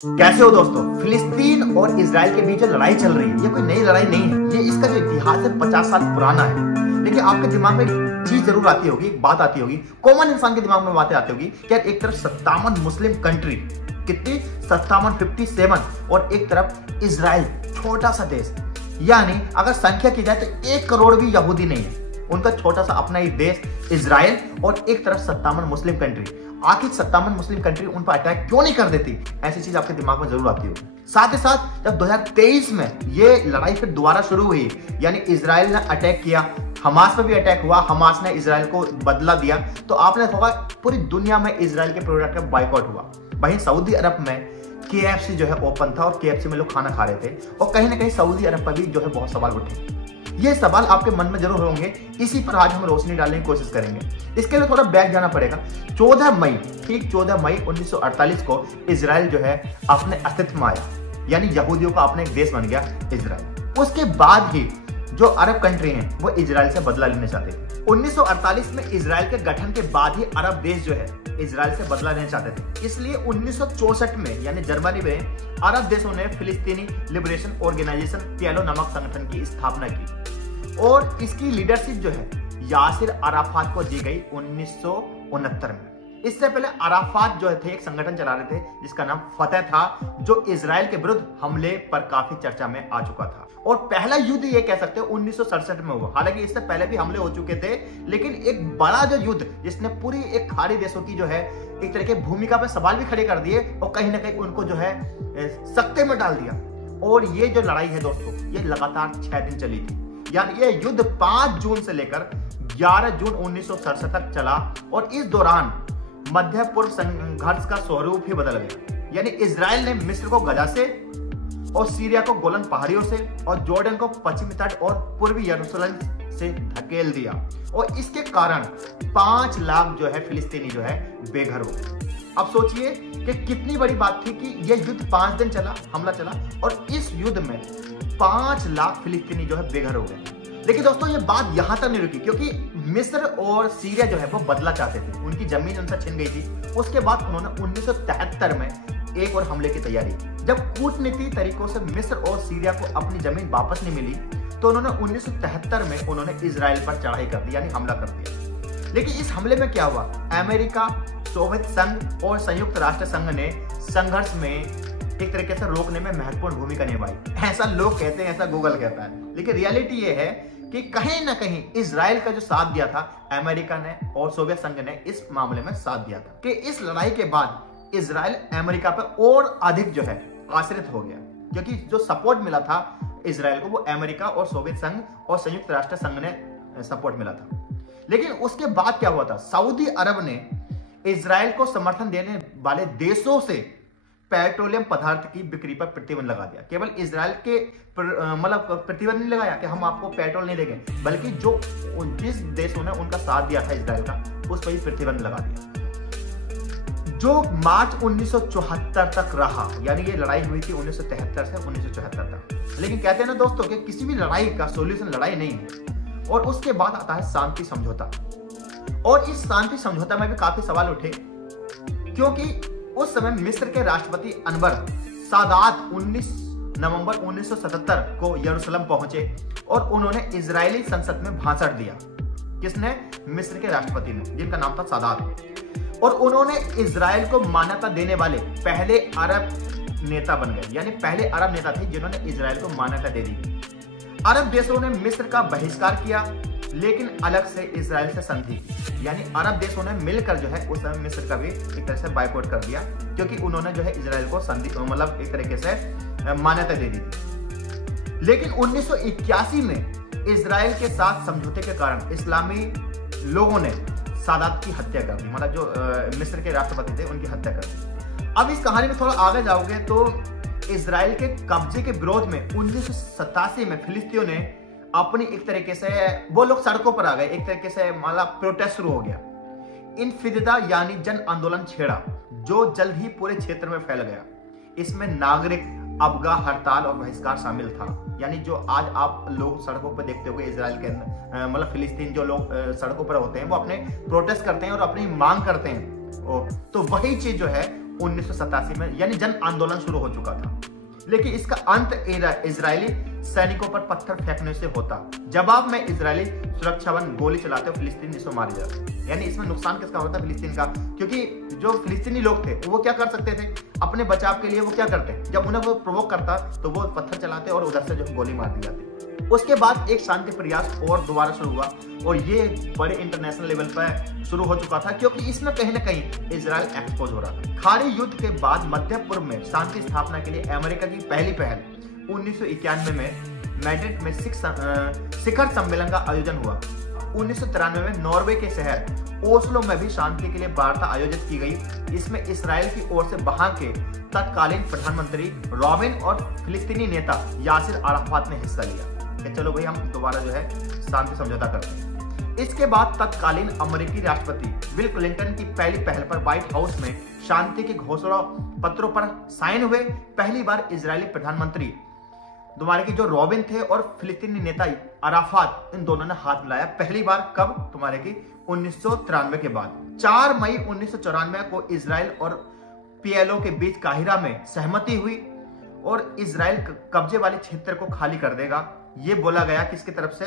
कैसे हो दोस्तों। फिलिस्तीन और इजराइल के बीच जो लड़ाई चल रही है ये कोई नई लड़ाई नहीं है। ये इसका जो इतिहास है 50 साल पुराना है। लेकिन आपके दिमाग में एक चीज जरूर आती होगी, एक बात आती होगी, कॉमन इंसान के दिमाग में बातें आती होगी कि यार एक तरफ 57 मुस्लिम कंट्री, कितनी 57 और एक तरफ इजराइल छोटा सा देश, यानी अगर संख्या की जाए तो 1 करोड़ भी यहूदी नहीं है। उनका छोटा सा अपना ही देश इजराइल और एक तरफ 57 मुस्लिम कंट्री। आखिर 57 मुस्लिम कंट्री उन पर अटैक क्यों नहीं कर देती, ऐसी चीज आपके दिमाग में जरूर आती होगी। साथ ही साथ जब 2023 में ये लड़ाई फिर दोबारा शुरू हुई, यानी इजराइल ने अटैक किया, हमास पे भी अटैक हुआ, हमास ने इजराइल को बदला दिया, तो आपने देखा पूरी दुनिया में इजराइल के प्रोडक्ट का बाइकआउट हुआ। वहीं सऊदी अरब में KFC जो है ओपन था और KFC में लोग खाना खा रहे थे और कहीं ना कहीं सऊदी अरब पर भी जो है बहुत सवाल उठे। ये सवाल आपके मन में जरूर होंगे, इसी पर आज हम रोशनी डालने की कोशिश करेंगे। इसके लिए थोड़ा बैक जाना पड़ेगा। 14 मई 1948 को इजराइल जो है अपने अस्तित्व में आया, यानी यहूदियों का अपना एक देश बन गया इजराइल। उसके बाद ही जो अरब कंट्री हैं वो इजराइल से बदला लेना चाहते थे। 1948 में इजराइल के गठन के बाद ही अरब देश जो है इजराइल से बदला लेना चाहते थे। इसलिए 1964 में यानी जर्मनी में अरब देशों ने फिलिस्तीनी लिबरेशन ऑर्गेनाइजेशन PLO नामक संगठन की स्थापना की और इसकी लीडरशिप जो है यासिर अराफात को दी गई 1969 में। इससे पहले अराफात जो थे एक संगठन चला रहे थे जिसका नाम फतह था, जो इजराइल के विरुद्ध हमले पर काफी चर्चा में आ चुका था। और पहला युद्ध ये कह सकते हैं 1967 में हुआ। हालांकि इससे पहले भी हमले हो चुके थे, लेकिन एक बड़ा जो युद्ध जिसने पूरी एक खाड़ी देशों की जो है एक तरह की भूमिका पे सवाल भी खड़े कर दिए और कहीं ना कहीं उनको जो है सख्ते में डाल दिया। और ये जो लड़ाई है दोस्तों, ये लगातार 6 दिन चली थी। यानी ये युद्ध 5 जून से लेकर 11 जून 1967 तक चला और इस दौरान मध्य पूर्व संघर्ष का स्वरूप ही बदल गया। यानी इजराइल ने मिस्र को गजा से और सीरिया को गोलन पहाड़ियों से और जॉर्डन को पश्चिमी तट और पूर्वी यरूशलेम से धकेल दिया और इसके कारण 5 लाख जो है फिलिस्तीनी जो है बेघर हो गए। अब सोचिए कि कितनी बड़ी बात थी कि यह युद्ध 5 दिन चला, हमला चला और इस युद्ध में 5 लाख फिलिस्तीनी जो है बेघर हो गए। लेकिन दोस्तों ये बात यहां तक नहीं रुकी, क्योंकि मिस्र और सीरिया जो है वो बदला चाहते थे, उनकी जमीन उनसे छिन गई थी। उसके बाद उन्होंने 1973 में एक और हमले की तैयारी की। जब कूटनीति तरीकों से मिस्र और सीरिया को अपनी जमीन वापस नहीं मिली तो उन्होंने 1973 में उन्होंने इजराइल पर चढ़ाई कर दी, यानी हमला कर दिया। लेकिन इस हमले में क्या हुआ, अमेरिका, सोवियत संघ और संयुक्त राष्ट्र संघ ने संघर्ष में एक तरीके से रोकने में महत्वपूर्ण भूमिका निभाई। ऐसा लोग कहते हैं, ऐसा गूगल कहता है, लेकिन रियलिटी ये है कि कहीं ना कहीं इजराइल का जो साथ दिया था अमेरिका ने और सोवियत संघ ने इस मामले में साथ दिया था कि इस लड़ाई के बाद इजराइल अमेरिका पर और अधिक जो है आश्रित हो गया, क्योंकि जो सपोर्ट मिला था इजराइल को वो अमेरिका और सोवियत संघ और संयुक्त राष्ट्र संघ ने सपोर्ट मिला था। लेकिन उसके बाद क्या हुआ था, सऊदी अरब ने इजराइल को समर्थन देने वाले देशों से पेट्रोलियम पदार्थ की बिक्री पर प्रतिबंध लगा दिया। केवल इजराइल के मतलब प्रतिबंध नहीं लगाया कि हम आपको पेट्रोल नहीं देंगे, बल्कि जो जिस देशों ने उनका साथ दिया था इजराइल का, उस पर ही प्रतिबंध लगा दिया, जो मार्च 1974 तक रहा। यानी ये लड़ाई हुई थी 1973 से 1974 तक। लेकिन कहते हैं ना दोस्तों कि किसी भी लड़ाई का सॉल्यूशन लड़ाई नहीं है। और उसके बाद आता है शांति समझौता। और इस शांति समझौता में भी काफी सवाल उठे, क्योंकि उस समय मिस्र के राष्ट्रपति अनवर सादात 19 नवंबर 1977 को यरूशलेम पहुंचे और उन्होंने इजरायली संसद में भाषण दिया। किसने? मिस्र के राष्ट्रपति ने, जिनका नाम था सादात। और उन्होंने इजराइल को मान्यता देने वाले पहले अरब नेता बन गए, यानी पहले अरब नेता थे जिन्होंने इजराइल को मान्यता दे दी। अरब देशों ने मिस्र का बहिष्कार किया, लेकिन अलग से इजराइल से संधि की। यानी अरब देशों ने मिलकर जो है उस समय मिस्र का भी एक तरह से बाइकआउट कर दिया, क्योंकि उन्होंने जो है इजराइल को संधि मतलब एक तरीके से मान्यता दे दी थी। लेकिन 1981 में इजराइल के साथ समझौते के कारण इस्लामी लोगों ने सादात की हत्या कर दी, मतलब जो मिस्र के राष्ट्रपति थे उनकी हत्या कर दी। अब इस कहानी में थोड़ा आगे जाओगे तो इजराइल के कब्जे के विरोध में 1987 में फिलिस्तीनियों ने अपनी एक तरीके से वो लोग सड़कों पर आ गए, एक तरीके से मतलब प्रोटेस्ट शुरू हो गया। इनफिदा यानी जन आंदोलन छेड़ा, जो जल्द ही पूरे क्षेत्र में फैल गया। इसमें नागरिक अबगा, हड़ताल और बहिष्कार शामिल था। यानी जो आज आप लोग सड़कों पर देखते होंगे इजराइल के मतलब फिलिस्तीन जो लोग सड़कों पर होते हैं वो अपने प्रोटेस्ट करते हैं और अपनी मांग करते हैं, तो वही चीज जो है 1987 में, यानी जन आंदोलन शुरू हो चुका था। लेकिन इसका अंत इजरायली सैनिकों पर पत्थर फेंकने से होता। जवाब में इजरायली सुरक्षा बल गोली चलाते और फिलिस्तीनी इसमें मारे जाते। यानी इसमें नुकसान किसका होता है? फिलिस्तीन का, क्योंकि जो फिलिस्तीनी लोग थे वो क्या कर सकते थे अपने बचाव के लिए? वो क्या करते, जब उन्हें वो प्रोवोक करता तो वो पत्थर चलाते और उधर से जो गोली मार दी जाती। उसके बाद एक शांति प्रयास और दोबारा शुरू हुआ और ये बड़े इंटरनेशनल लेवल पर शुरू हो चुका था, क्योंकि इसमें कहीं ना कहीं इजराइल एक्सपोज हो रहा था। खाड़ी युद्ध के बाद मध्य पूर्व में शांति स्थापना के लिए अमेरिका की पहली पहल 1991 में मैड्रिड में शिखर सम्मेलन का आयोजन हुआ। 1993 में नॉर्वे के शहर ओस्लो में भी शांति के लिए वार्ता आयोजित की गई। इसमें इसराइल की ओर से वहां के तत्कालीन प्रधानमंत्री रॉबिन और फिलिस्तीनी नेता यासिर अराफात ने हिस्सा लिया कि चलो भाई हम दोबारा जो है शांति समझौता करते हैं। इसके बाद तत्कालीन अमेरिकी राष्ट्रपति बिल क्लिंटन की पहली पहल पर व्हाइट हाउस में शांति के घोषणा पत्रों पर साइन हुए। पहली बार इजरायली प्रधानमंत्री तुम्हारे की जो रॉबिन थे और फिलिस्तीनी नेता अराफात, इन दोनों ने हाथ मिलाया। पहली बार कब? तुम्हारे की 1993 के बाद। 4 मई 1994 को इजराइल और पीएलओ के बीच काहिरा में सहमति हुई और इजराइल कब्जे वाले क्षेत्र को खाली कर देगा, ये बोला गया किसकी तरफ से?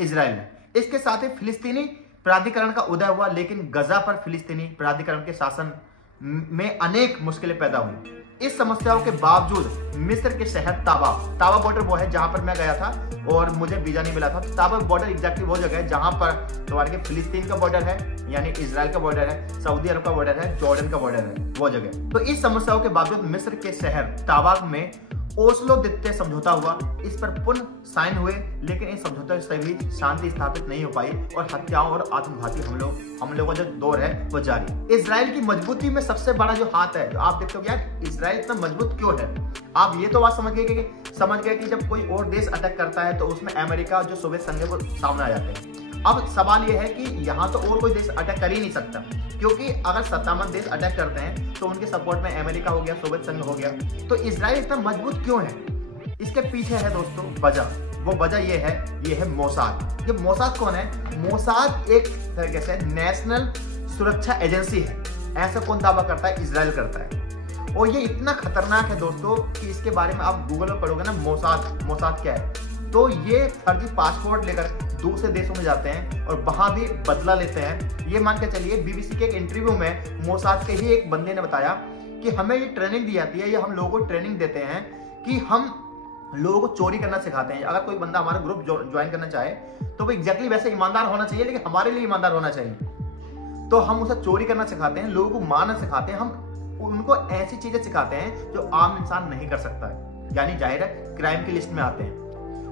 इजराइल ने। इसके साथ ही फिलिस्तीनी प्राधिकरण का उदय हुआ, लेकिन गजा पर फिलिस्तीनी प्राधिकरण के शासन में अनेक मुश्किलें पैदा हुई। इस समस्याओं के बावजूद मिस्र के शहर ताबा बॉर्डर वो है जहां पर मैं गया था और मुझे वीजा नहीं मिला था। तो ताबा बॉर्डर एग्जैक्टली वो जगह है जहां पर तुम्हारे के फिलिस्तीन का बॉर्डर है, यानी इजराइल का बॉर्डर है, सऊदी अरब का बॉर्डर है, जॉर्डन का बॉर्डर है, वो जगह। तो इस समस्याओं के बावजूद मिस्र के शहर ताबा में ओस्लो द्वितीय समझौता हुआ। इस पर पुनः साइन हुए, लेकिन इन समझौते से भी शांति स्थापित नहीं हो पाई और हत्याओं और आत्मघाती हमलों का जो दौर है वो जारी। इजराइल की मजबूती में सबसे बड़ा जो हाथ है, जो आप देखते हो यार इजराइल इतना मजबूत क्यों है? आप ये तो बात समझ गए कि जब कोई और देश अटैक करता है तो उसमें अमेरिका जो सोवियत संघ है वो सामने आ जाते हैं। अब सवाल यह है कि यहाँ तो और कोई देश अटैक कर ही नहीं सकता, क्योंकि अगर सत्तावन देश अटैक करते हैं तो उनके सपोर्ट में अमेरिका हो गया, सोवियत संघ हो गया। तो इजराइल इतना मजबूत क्यों है? इसके पीछे है दोस्तों वजह। वो वजह ये है मोसाद। ये मोसाद कौन है? मोसाद एक तरीके से नेशनल सुरक्षा एजेंसी है। ऐसा कौन दावा करता है? इजराइल करता है। और ये इतना खतरनाक है दोस्तों कि इसके बारे में आप गूगल पर पढ़ोगे ना, मोसाद क्या है, तो ये फर्जी पासपोर्ट लेकर दूसरे देशों में जाते हैं और वहां भी बदला लेते हैं। ये मान के चलिए बीबीसी के एक इंटरव्यू में मोसाद के ही एक बंदे ने बताया कि हमें ये ट्रेनिंग दी जाती है, या हम लोगों को ट्रेनिंग देते हैं कि हम लोगों को चोरी करना सिखाते हैं। अगर कोई बंदा हमारा ग्रुप ज्वाइन करना चाहे तो वो एग्जैक्टली वैसे ईमानदार होना चाहिए, लेकिन हमारे लिए ईमानदार होना चाहिए। तो हम उसे चोरी करना सिखाते हैं, लोगों को मारना सिखाते हैं, हम उनको ऐसी चीजें सिखाते हैं जो आम इंसान नहीं कर सकता है, यानी जाहिर है क्राइम की लिस्ट में आते हैं।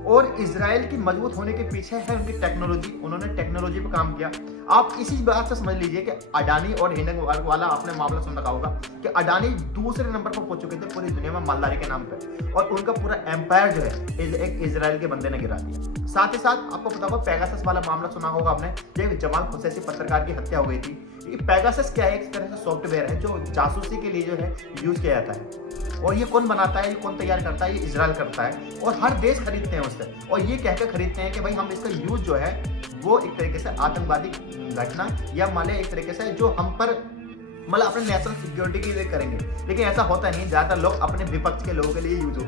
और इजराइल की मजबूत होने के पीछे है उनकी टेक्नोलॉजी। उन्होंने टेक्नोलॉजी पर काम किया। आप इसी बात से समझ लीजिए कि अडानी और हिंडनबर्ग वाला आपने मामला सुन रखा होगा कि अडानी दूसरे नंबर पर पहुंच चुके थे पूरी दुनिया में मालदारी के नाम पे, और उनका पूरा एम्पायर जो है एक इजराइल के बंदे ने गिरा दिया। साथ ही साथ आपको पता होगा पेगासस वाला मामला सुना होगा आपने, जब जमाल खुसैसी पत्रकार की हत्या हो गई थी। पेगासस क्या है? एक तरह से सॉफ्टवेयर है जो जासूसी के लिए जो है यूज किया जाता है। और ये कौन बनाता है, ये कौन तैयार करता है? ये इजराइल करता है और हर देश खरीदते हैं उससे, और ये कहकर खरीदते हैं कि भाई हम इसका यूज जो है वो एक तरीके से आतंकवादी घटना या मान एक तरीके से जो हम पर मतलब अपने नेशनल सिक्योरिटी के लिए करेंगे, लेकिन ऐसा होता नहीं। ज्यादातर लोग अपने विपक्ष के लोगों के लिए यूज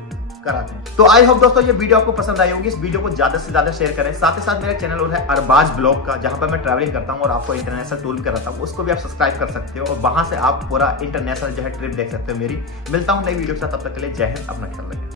कराते हैं। तो आई होप दोस्तों ये वीडियो आपको पसंद आई होगी। इस वीडियो को ज्यादा से ज्यादा शेयर करें। साथ ही साथ मेरा चैनल और है अरबाज ब्लॉग का, जहां पर मैं ट्रैवलिंग करता हूं और आपको इंटरनेशनल टूर भी कराता हूं, उसको भी आप सब्सक्राइब कर सकते हो और वहां से आप पूरा इंटरनेशनल जो है ट्रिप देख सकते हो मेरी। मिलता हूं नई वीडियो के साथ, तब तक के लिए जय हिंद, अपना ख्याल रखें।